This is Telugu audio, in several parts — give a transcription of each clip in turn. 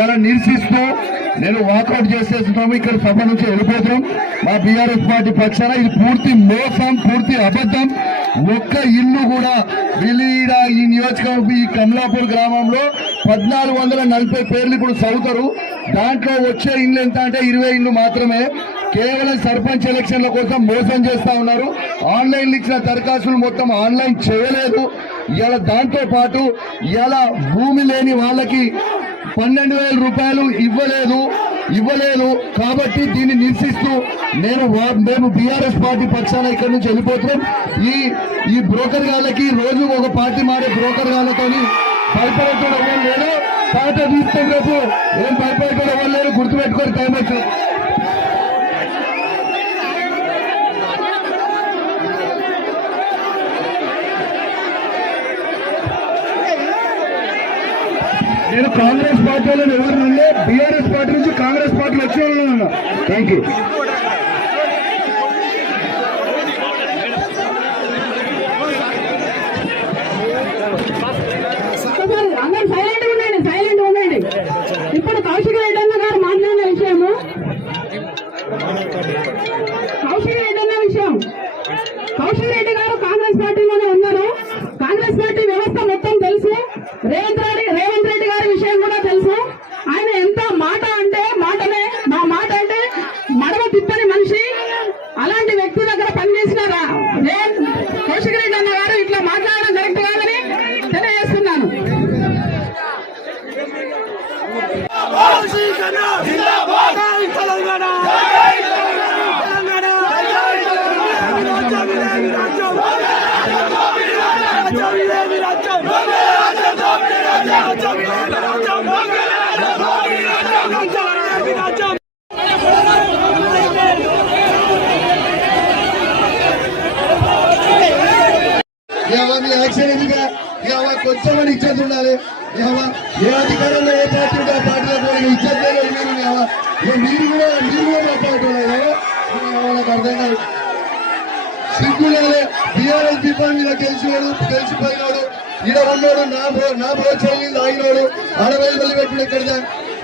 ఇలా నిరసిస్తూ నేను వాకౌట్ చేసేస్తున్నాము. ఇక్కడ సభ నుంచి వెళ్ళిపోతున్నాం. మా బీఆర్ఎస్ పార్టీ పక్షాన ఇది పూర్తి మోసం, పూర్తి అబద్ధం. ఒక్క ఇల్లు కూడా విలీడ ఈ నియోజకవర్గం ఈ కమలాపూర్ గ్రామంలో 1440 పేర్లు ఇప్పుడు చదువుతారు. దాంట్లో వచ్చే ఇండ్లు ఎంత అంటే 20 ఇండ్లు మాత్రమే. కేవలం సర్పంచ్ ఎలక్షన్ల కోసం మోసం చేస్తా ఉన్నారు. ఆన్లైన్ ఇచ్చిన దరఖాస్తులు మొత్తం ఆన్లైన్ చేయలేదు. ఇలా దాంతో పాటు ఇలా భూమి లేని వాళ్ళకి 12,000 రూపాయలు ఇవ్వలేదు. కాబట్టి దీన్ని నిరసిస్తూ మేము బీఆర్ఎస్ పార్టీ పక్షాన ఇక్కడ నుంచి వెళ్ళిపోతున్నాం. ఈ బ్రోకర్ గాళ్ళకి రోజు ఒక పార్టీ మారే బ్రోకర్ గాళ్ళతో భయపడటం ఎవరు లేదు. తాట తీస్తే రేపు ఏం భయపడటం ఎవరు లేదు. గుర్తుపెట్టుకొని టైం వచ్చింది. నేను కాంగ్రెస్ పార్టీలో ఎవరినంటే బీఆర్ఎస్ పార్టీ నుంచి కాంగ్రెస్ పార్టీలో వచ్చే ఉన్నా. Thank you. సైలెంట్ ఉండండి. ఇప్పుడు కౌశిక్ రెడ్డి అన్న గారు మాట్లాడిన విషయము కౌశిక్ రెడ్డి గారు కాంగ్రెస్ పార్టీలోనే ఉన్నారు. కాంగ్రెస్ పార్టీ వ్యవస్థ మొత్తం తెలుసు. రేవంత్ రెడ్డి గారి విషయం కూడా తెలుసు. ఆయన ఎంత మాట అంటే మాటనే, మా మాట అంటే మడవ తిప్పని మనిషి. అలాంటి వ్యక్తి దగ్గర పనిచేసిన కౌశిక్ రెడ్డి అన్న గారు ఇట్లా మాట్లాడడం కరెక్ట్ కాదని తెలియజేస్తున్నాను. యాక్షన్ ఎందుకు కొంచెమని ఇచ్చేది ఉండాలి. ఏ అధికారంలో ఏ పార్టీ ఉంటే ఆ పార్టీలో పోయిన ఇచ్చేది మీరు కూడా మాట్లాడుతున్నారు. నాకు అర్థం కాదు. సిగ్గులే బీఆర్ఎస్ పీపల్ మీద గెలిచిపోయినాడు. ఈడ ఉన్నాడు నా ప్రోత్సహించింది ఆగినాడు. ఆడవేలు వెళ్ళి పెట్టుడు ఎక్కడిదా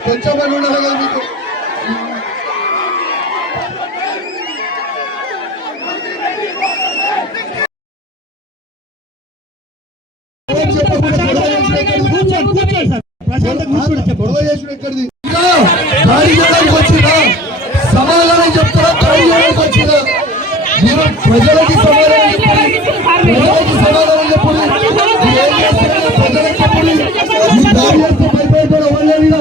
కొంచెం పని ఉండాలి కదా మీకు. గొడవ చేసుడు ఎక్కడిది? వచ్చిందా సమాధానం చెప్తారా? వచ్చిందా మీరు ప్రజలకి సమాధానం చెప్పండి. ప్రజలకు చెప్పండి. ప్రజలకు చెప్పండి. భయపడిపోయిన వాళ్ళ